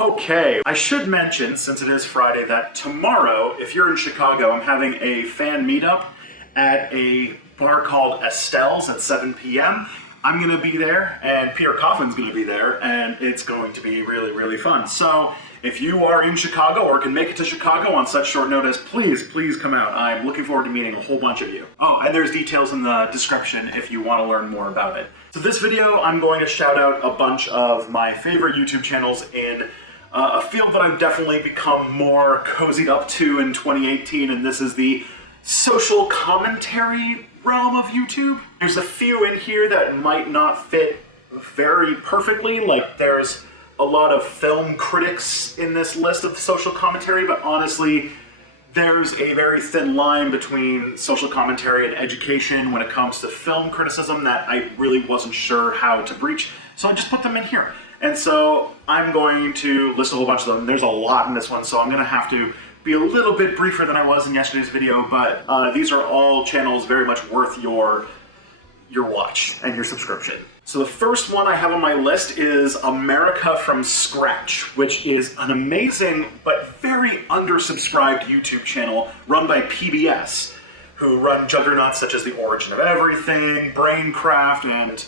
Okay, I should mention, since it is Friday, that tomorrow, if you're in Chicago, I'm having a fan meetup at a bar called Estelle's at 7 p.m. I'm going to be there, and Peter Coffin's going to be there, and it's going to be really, really fun. So if you are in Chicago or can make it to Chicago on such short notice, please come out. I'm looking forward to meeting a whole bunch of you. Oh, and there's details in the description if you want to learn more about it. So this video, I'm going to shout out a bunch of my favorite YouTube channels in a field that I've definitely become more cozied up to in 2018, and this is the social commentary realm of YouTube. There's a few in here that might not fit very perfectly, like there's a lot of film critics in this list of social commentary, but honestly, there's a very thin line between social commentary and education when it comes to film criticism that I really wasn't sure how to breach, so I just put them in here. And so I'm going to list a whole bunch of them. There's a lot in this one, so I'm going to have to be a little bit briefer than I was in yesterday's video, but these are all channels very much worth your watch and your subscription. So the first one I have on my list is America from Scratch, which is an amazing but very undersubscribed YouTube channel run by PBS, who run juggernauts such as The Origin of Everything, Braincraft, and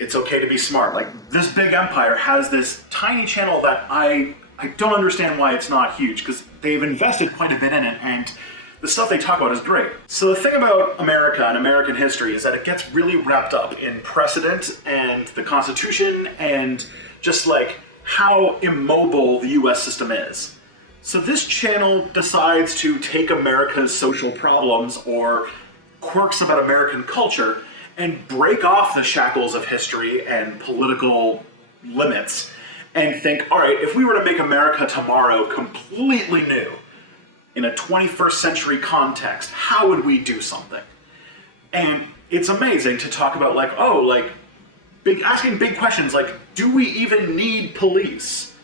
It's Okay to Be Smart. Like, this big empire has this tiny channel that I don't understand why it's not huge, because they've invested quite a bit in it, and the stuff they talk about is great. So the thing about America and American history is that it gets really wrapped up in precedent and the Constitution and just like how immobile the US system is. So this channel decides to take America's social problems or quirks about American culture and break off the shackles of history and political limits and think, all right, if we were to make America tomorrow completely new, in a 21st century context, how would we do something? And it's amazing to talk about like, oh, like asking big questions like, do we even need police?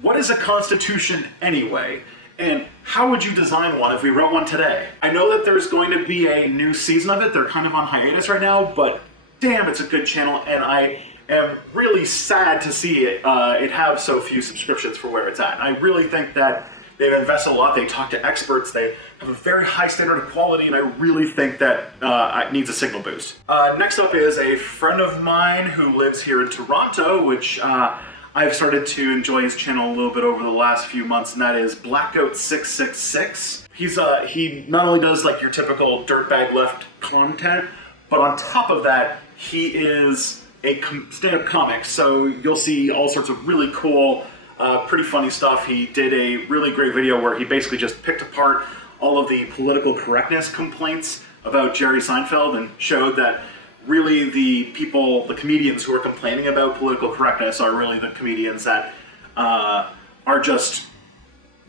What is a constitution anyway? And how would you design one if we wrote one today? I know that there's going to be a new season of it. They're kind of on hiatus right now, but damn, it's a good channel, and I am really sad to see it have so few subscriptions for where it's at. I really think that they've invested a lot. They talk to experts. They have a very high standard of quality, and I really think that it needs a signal boost. Next up is a friend of mine who lives here in Toronto, which I've started to enjoy his channel a little bit over the last few months, and that is Blackgoat666. He not only does like your typical dirtbag left content, but on top of that, he is a stand-up comic. So you'll see all sorts of really cool, pretty funny stuff. He did a really great video where he basically just picked apart all of the political correctness complaints about Jerry Seinfeld and showed that really the comedians who are complaining about political correctness are really the comedians that are just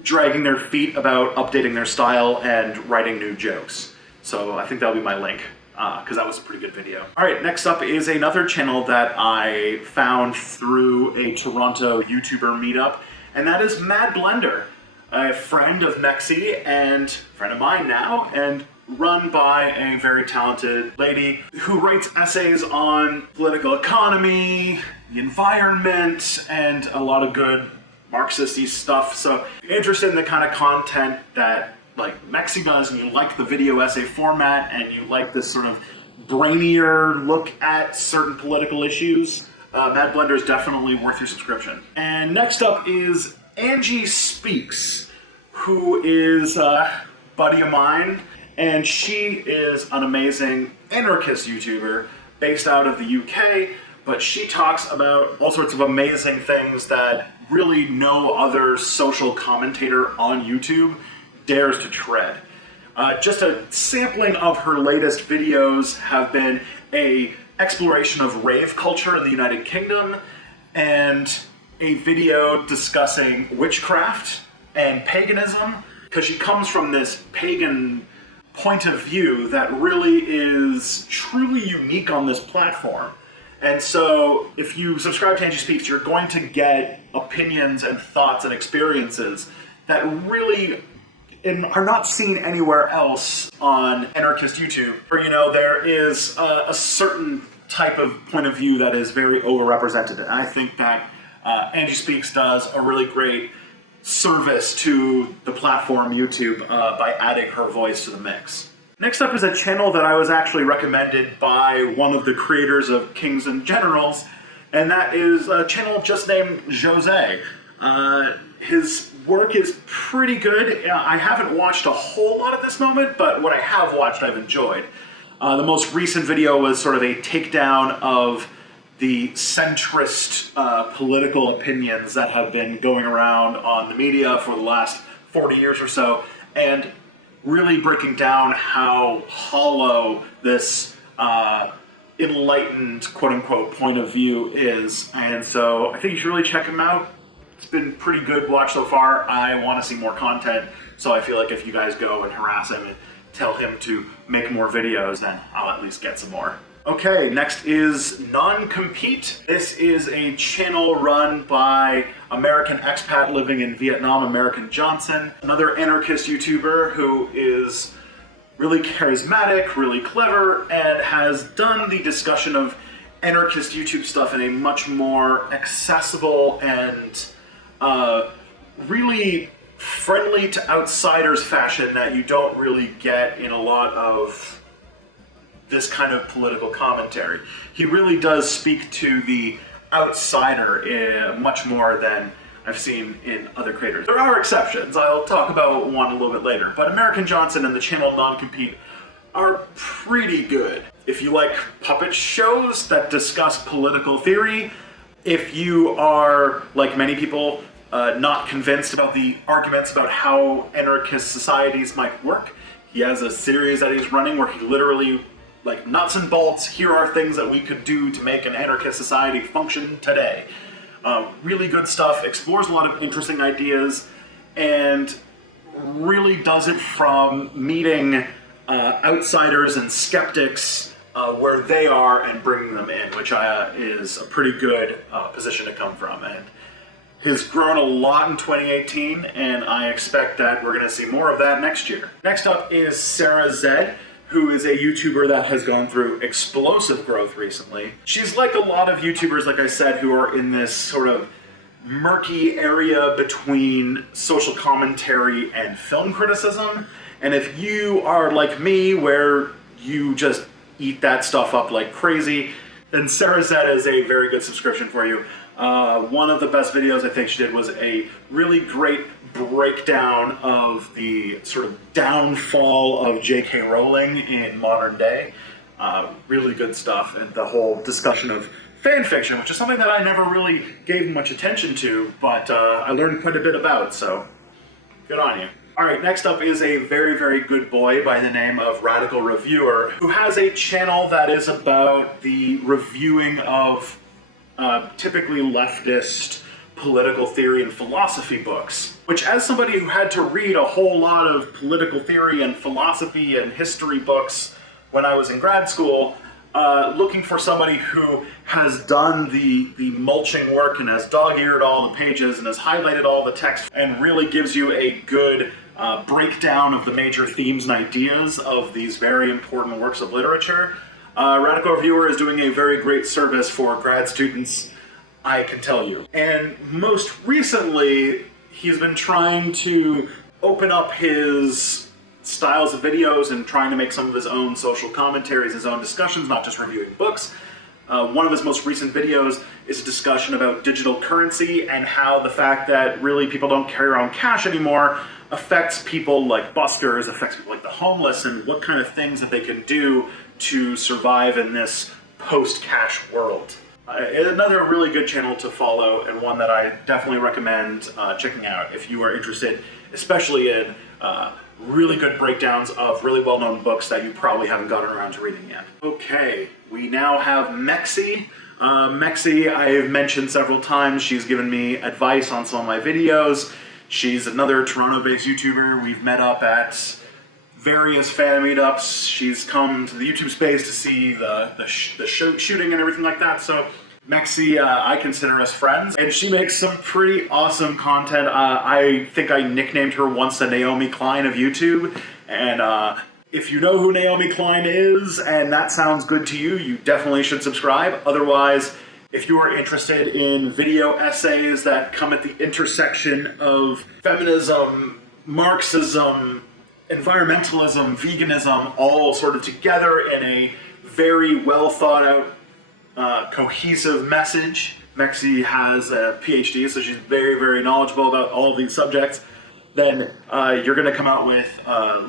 dragging their feet about updating their style and writing new jokes. So I think that'll be my link, because that was a pretty good video. All right, next up is another channel that I found through a Toronto YouTuber meetup, and that is Mad Blender, a friend of Mexi and friend of mine now, and run by a very talented lady who writes essays on political economy, the environment, and a lot of good Marxist-y stuff. So if you're interested in the kind of content that like Mexi does, and you like the video essay format, and you like this sort of brainier look at certain political issues, Mad Blender is definitely worth your subscription. And next up is Angie Speaks, who is a buddy of mine, and she is an amazing anarchist YouTuber based out of the UK, but she talks about all sorts of amazing things that really no other social commentator on YouTube dares to tread. Just a sampling of her latest videos have been a exploration of rave culture in the United Kingdom, and a video discussing witchcraft and paganism, because she comes from this pagan point of view that really is truly unique on this platform. And so if you subscribe to Angie Speaks, you're going to get opinions and thoughts and experiences that really are not seen anywhere else on anarchist YouTube. Or, you know, there is a certain type of point of view that is very overrepresented. And I think that Angie Speaks does a really great service to the platform YouTube by adding her voice to the mix. Next up is a channel that I was actually recommended by one of the creators of Kings and Generals, and that is a channel just named Jose. His work is pretty good. I haven't watched a whole lot at this moment, but what I have watched I've enjoyed. The most recent video was sort of a takedown of the centrist political opinions that have been going around on the media for the last 40 years or so, and really breaking down how hollow this enlightened, quote-unquote, point of view is. And so I think you should really check him out. It's been pretty good watch so far. I want to see more content, so I feel like if you guys go and harass him and tell him to make more videos, then I'll at least get some more. Okay, next is Non-Compete. This is a channel run by American expat living in Vietnam, American Johnson, another anarchist YouTuber who is really charismatic, really clever, and has done the discussion of anarchist YouTube stuff in a much more accessible and really friendly to outsiders fashion that you don't really get in a lot of this kind of political commentary. He really does speak to the outsider much more than I've seen in other creators. There are exceptions. I'll talk about one a little bit later, but American Johnson and the channel Non-Compete are pretty good. If you like puppet shows that discuss political theory, if you are, like many people, not convinced about the arguments about how anarchist societies might work, he has a series that he's running where he literally, like, nuts and bolts, here are things that we could do to make an anarchist society function today. Really good stuff, explores a lot of interesting ideas, and really does it from meeting outsiders and skeptics where they are and bringing them in, which is a pretty good position to come from. And has grown a lot in 2018, and I expect that we're going to see more of that next year. Next up is Sarah Zed, who is a YouTuber that has gone through explosive growth recently. She's like a lot of YouTubers, like I said, who are in this sort of murky area between social commentary and film criticism. And if you are like me, where you just eat that stuff up like crazy, then Sarah Zed is a very good subscription for you. One of the best videos I think she did was a really great breakdown of the sort of downfall of J.K. Rowling in modern day. Really good stuff, and the whole discussion of fan fiction, which is something that I never really gave much attention to, but I learned quite a bit about, so good on you. Alright, next up is a very, very good boy by the name of Radical Reviewer, who has a channel that is about the reviewing of typically leftist political theory and philosophy books, which, as somebody who had to read a whole lot of political theory and philosophy and history books when I was in grad school, looking for somebody who has done the mulching work and has dog-eared all the pages and has highlighted all the text and really gives you a good breakdown of the major themes and ideas of these very important works of literature. Radical Reviewer is doing a very great service for grad students, I can tell you. And most recently, he's been trying to open up his styles of videos and trying to make some of his own social commentaries, his own discussions, not just reviewing books. One of his most recent videos is a discussion about digital currency and how the fact that really people don't carry around cash anymore affects people like buskers, affects people like the homeless, and what kind of things that they can do to survive in this post-cash world. Another really good channel to follow, and one that I definitely recommend checking out if you are interested, especially in really good breakdowns of really well-known books that you probably haven't gotten around to reading yet. Okay, we now have Mexi. Mexi, I've mentioned several times. She's given me advice on some of my videos. She's another Toronto-based YouTuber. We've met up at various fan meetups. She's come to the YouTube space to see the shooting and everything like that. So Mexi, I consider us friends, and she makes some pretty awesome content. I think I nicknamed her once the Naomi Klein of YouTube, and if you know who Naomi Klein is and that sounds good to you, you definitely should subscribe. Otherwise, If you are interested in video essays that come at the intersection of feminism, Marxism, environmentalism, veganism, all sort of together in a very well thought out, cohesive message. Mexi has a PhD, so she's very, very knowledgeable about all of these subjects. Then you're going to come out with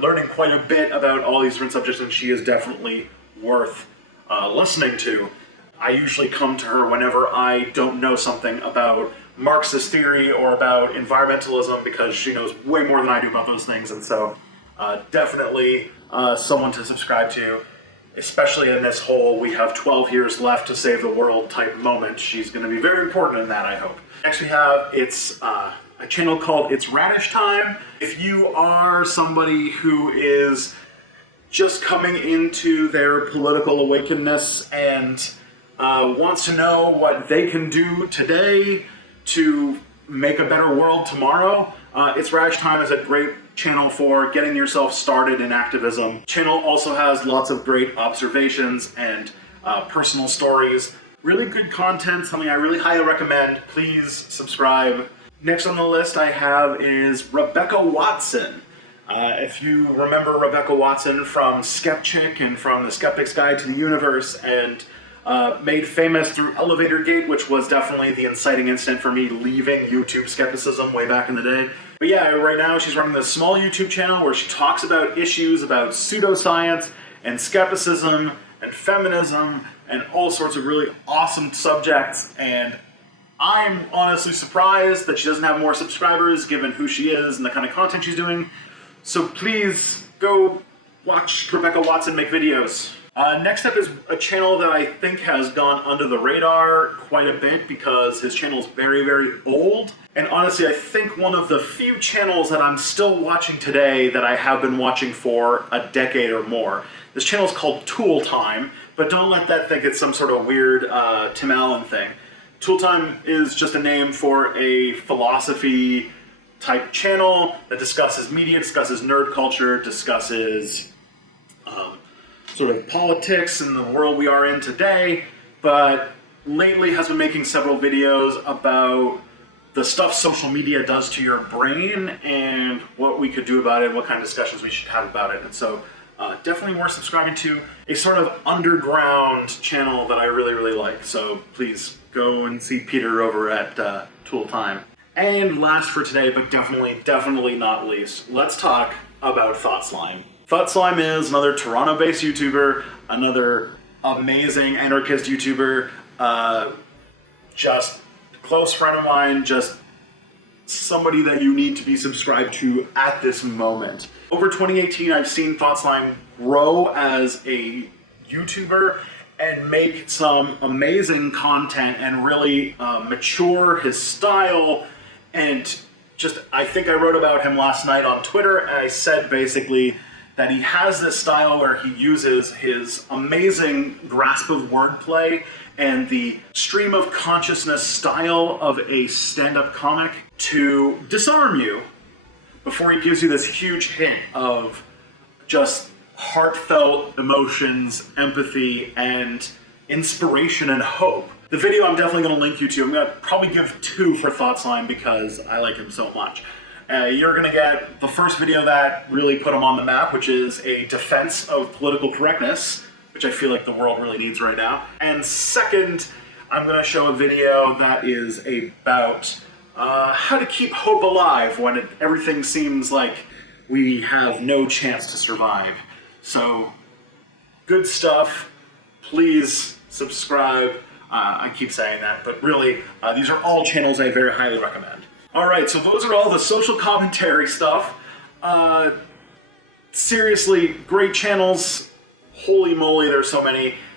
learning quite a bit about all these different subjects, and she is definitely worth listening to. I usually come to her whenever I don't know something about Marxist theory or about environmentalism, because she knows way more than I do about those things, and so definitely someone to subscribe to, especially in this whole we have 12 years left to save the world type moment. She's going to be very important in that, I hope. Next we have a channel called It's Radish Time. If you are somebody who is just coming into their political awakeness and wants to know what they can do today to make a better world tomorrow, It's Radish Time is a great channel for getting yourself started in activism. Channel also has lots of great observations and personal stories. Really good content, something I really highly recommend. Please subscribe. Next on the list I have is Rebecca Watson. If you remember Rebecca Watson from Skeptic and from The Skeptic's Guide to the Universe, and made famous through Elevator Gate, which was definitely the inciting incident for me leaving YouTube skepticism way back in the day. But yeah, right now she's running this small YouTube channel where she talks about issues about pseudoscience and skepticism and feminism and all sorts of really awesome subjects, and I'm honestly surprised that she doesn't have more subscribers given who she is and the kind of content she's doing. So please go watch Rebecca Watson make videos. Next up is a channel that I think has gone under the radar quite a bit because his channel is very, very old. And honestly, I think one of the few channels that I'm still watching today that I have been watching for a decade or more. This channel is called Tool Time, but don't let that think it's some sort of weird Tim Allen thing. Tool Time is just a name for a philosophy type channel that discusses media, discusses nerd culture, discusses sort of politics and the world we are in today, but lately has been making several videos about the stuff social media does to your brain and what we could do about it, what kind of discussions we should have about it. And so definitely worth subscribing to. A sort of underground channel that I really, really like. So please go and see Peter over at Tool Time. And last for today, but definitely not least, let's talk about Thought Slime. Thought Slime is another Toronto-based YouTuber, another amazing anarchist YouTuber, just close friend of mine, just somebody that you need to be subscribed to at this moment. Over 2018, I've seen Thought Slime grow as a YouTuber and make some amazing content and really mature his style. And just, I think I wrote about him last night on Twitter, and I said basically that he has this style where he uses his amazing grasp of wordplay and the stream of consciousness style of a stand-up comic to disarm you before he gives you this huge hit of just heartfelt emotions, empathy, and inspiration and hope. The video I'm definitely going to link you to. I'm going to probably give 2 for Thought Slime because I like him so much. You're going to get the first video that really put him on the map, which is a defense of political correctness, which I feel like the world really needs right now. And second, I'm going to show a video that is about how to keep hope alive when everything seems like we have no chance to survive. So, good stuff. Please subscribe. I keep saying that, but really, these are all channels I very highly recommend. Alright, so those are all the social commentary stuff. Seriously, great channels. Holy moly, there's so many.